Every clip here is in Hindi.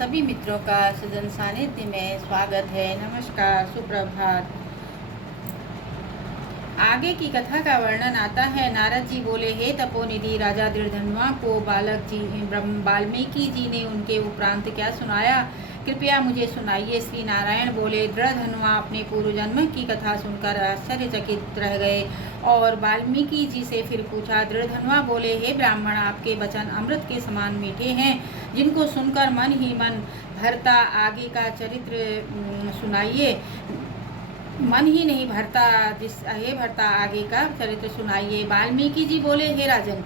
सभी मित्रों का सजन सानिध्य में स्वागत है। नमस्कार, सुप्रभात। आगे की कथा का वर्णन आता है। नारद जी बोले, हे तपोनिधि राजा दृढ़धनुआ को वाल्मीकि जी ने उनके उपरांत क्या सुनाया, कृपया मुझे सुनाइए। श्री नारायण बोले, दृढ़धनुआ अपने पूर्व जन्म की कथा सुनकर आश्चर्यचकित रह गए और वाल्मीकि जी से फिर पूछा। दृढ़धनुआ बोले, हे ब्राह्मण, आपके वचन अमृत के समान मीठे हैं, जिनको सुनकर मन ही मन भरता। आगे का चरित्र सुनाइए। मन ही नहीं भरता, हे भरता, आगे का चरित्र सुनाइए। वाल्मीकि जी बोले, हे राजन,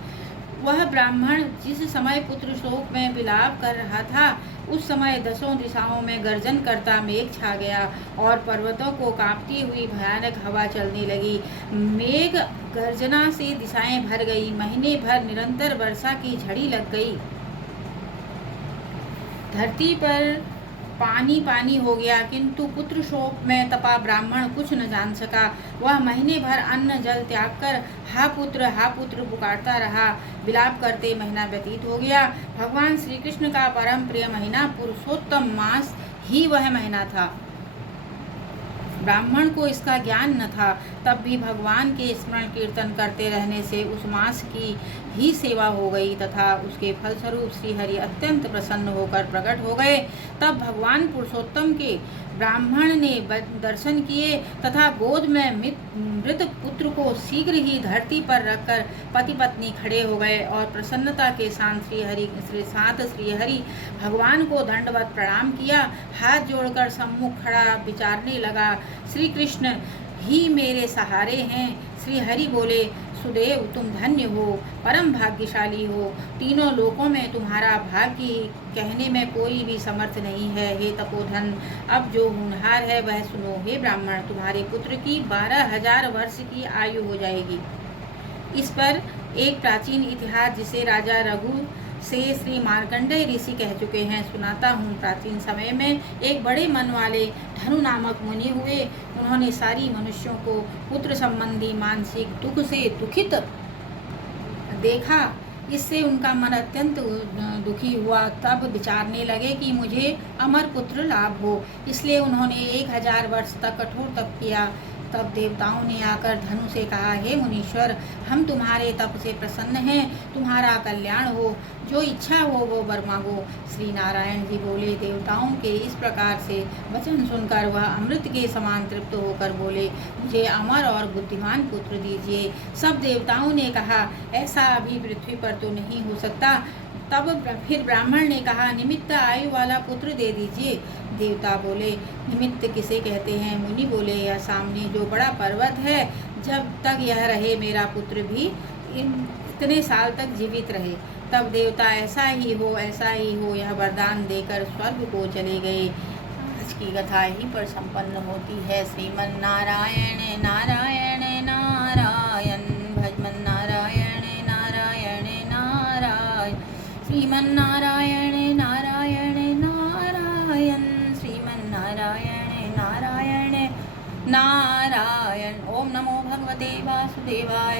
वह ब्राह्मण जिस समय पुत्र शोक में विलाप कर रहा था, उस समय दसों दिशाओं में गर्जन करता मेघ छा गया और पर्वतों को कांपती हुई भयानक हवा चलने लगी। मेघ गर्जना से दिशाएं भर गई। महीने भर निरंतर वर्षा की झड़ी लग गई। धरती पर पानी पानी हो गया, किंतु पुत्र शोक में तपा ब्राह्मण कुछ न जान सका। वह महीने भर अन्न जल त्याग कर हा पुत्र पुकारता रहा। विलाप करते महीना व्यतीत हो गया। भगवान श्री कृष्ण का परम प्रिय महीना पुरुषोत्तम मास ही वह महीना था। ब्राह्मण को इसका ज्ञान न था, तब भी भगवान के स्मरण कीर्तन करते रहने से उस मास की ही सेवा हो गई तथा उसके फलस्वरूप श्रीहरि अत्यंत प्रसन्न होकर प्रकट हो गए। तब भगवान पुरुषोत्तम के ब्राह्मण ने दर्शन किए तथा गोद में मृत पुत्र को शीघ्र ही धरती पर रखकर पति पत्नी खड़े हो गए और प्रसन्नता के साथ श्रीहरि भगवान को दंडवत प्रणाम किया। हाथ जोड़कर सम्मुख खड़ा विचारने लगा, श्री कृष्ण ही मेरे सहारे हैं। श्री हरि बोले, सुदेव, तुम धन्य हो, परम भाग्यशाली हो। तीनों लोकों में तुम्हारा भाग्य कहने में कोई भी समर्थ नहीं है। हे तपोधन, अब जो होनहार है वह सुनो। हे ब्राह्मण, तुम्हारे पुत्र की 12,000 वर्ष की आयु हो जाएगी। इस पर एक प्राचीन इतिहास जिसे राजा रघु से श्री मार्कंडेय ऋषि कह चुके हैं, सुनाता हूँ। प्राचीन समय में एक बड़े मन वाले धनु नामक मुनि हुए। उन्होंने सारी मनुष्यों को पुत्र संबंधी मानसिक दुख से दुखित देखा। इससे उनका मन अत्यंत दुखी हुआ। तब विचारने लगे कि मुझे अमर पुत्र लाभ हो। इसलिए उन्होंने 1000 वर्ष तक कठोर तप किया। तब देवताओं ने आकर धनु से कहा, हे मुनीश्वर, हम तुम्हारे तप से प्रसन्न हैं, तुम्हारा कल्याण हो, जो इच्छा हो वो वर मांगो। श्री नारायण जी बोले, देवताओं के इस प्रकार से वचन सुनकर वह अमृत के समान तृप्त होकर बोले, मुझे अमर और बुद्धिमान पुत्र दीजिए। सब देवताओं ने कहा, ऐसा अभी पृथ्वी पर तो नहीं हो सकता। तब फिर ब्राह्मण ने कहा, निमित्त आयु वाला पुत्र दे दीजिए। देवता बोले, निमित्त किसे कहते हैं? मुनि बोले, यह सामने जो बड़ा पर्वत है, जब तक यह रहे मेरा पुत्र भी इतने साल तक जीवित रहे। तब देवता ऐसा ही हो यह वरदान देकर स्वर्ग को चले गए। आज की कथा यहीं पर संपन्न होती है। श्रीमन नारायण नारायण नारायण, भजमन नारायण नारायण नारायण, श्रीमन नारायण नारायण नारायण, श्रीमन नारायण नारायण नारायण। ओम नमो भगवते वासुदेवाय।